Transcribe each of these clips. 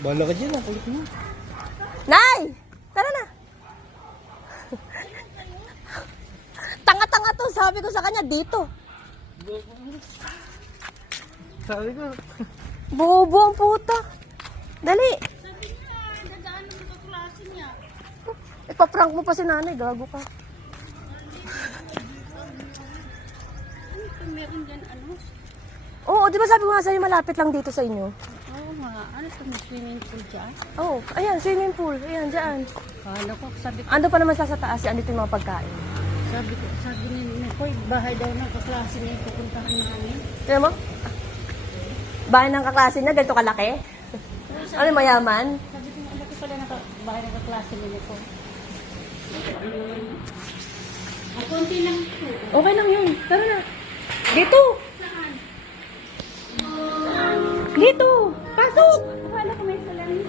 Bala ka dyan, kulit mo. Nay! Tara na! Tanga-tanga to, sabi ko sa kanya, dito. Sabi ko. Bobo ang puta. Dali. Sabi niya, dadaan naman sa klase niya. Ipaprank mo pa si nanay, gago ka. Ano ito, meron dyan ano? Oo, di ba sabi ko nga sa'yo, malapit lang dito sa inyo? Oo nga, ano ito, may swimming pool dyan? Oo, ayan, swimming pool. Ayan, dyan. Kala ko, sabi ko, Ando pa naman sa taas, andito yung mga pagkain. sabi ni Nicole, bahay daw ng kaklase niya, pupuntahan namin. Tignan mo? Bahay ng kaklase niya, ganito kalaki? Ano, mayaman? Sabi ko, alaki pala ng bahay ng kaklase ni Nicole. Konti lang ito. Okay lang yun. Tara na. Dito! Saan? Dito! Pasok! Kala ko may salamin.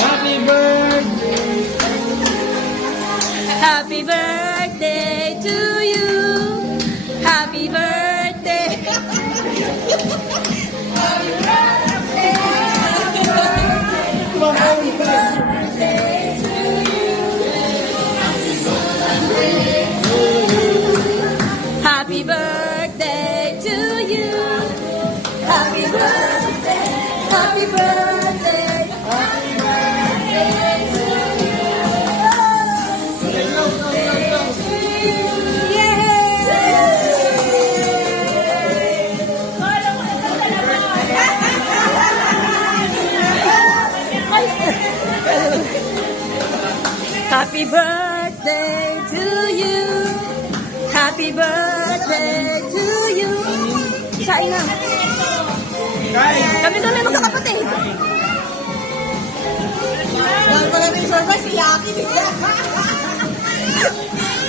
Happy birthday! Happy birthday to you. Happy birthday. Happy birthday to you. Happy birthday. Happy birthday. Happy birthday to Happy birthday to you. Happy birthday to you. Kain na. Kami doon na magkakapatid. Dahil pala may surprise, si Yaki.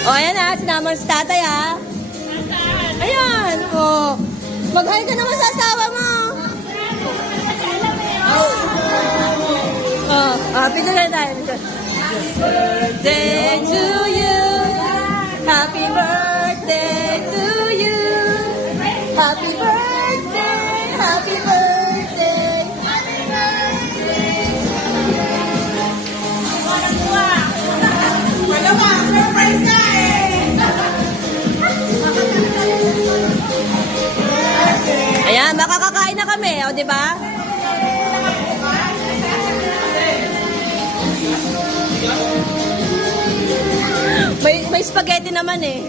O, ayan na. Sinama si tatay, ha. Ayan. O. Mag-hi ka naman sa asawa mo. Oh, happy na tayo. Birthday to you. Happy birthday to you. Happy birthday. Happy birthday. Happy birthday. Wala ba? Surprise na eh! Ayan, makakakain na kami, o, di ba? May spaghetti naman eh.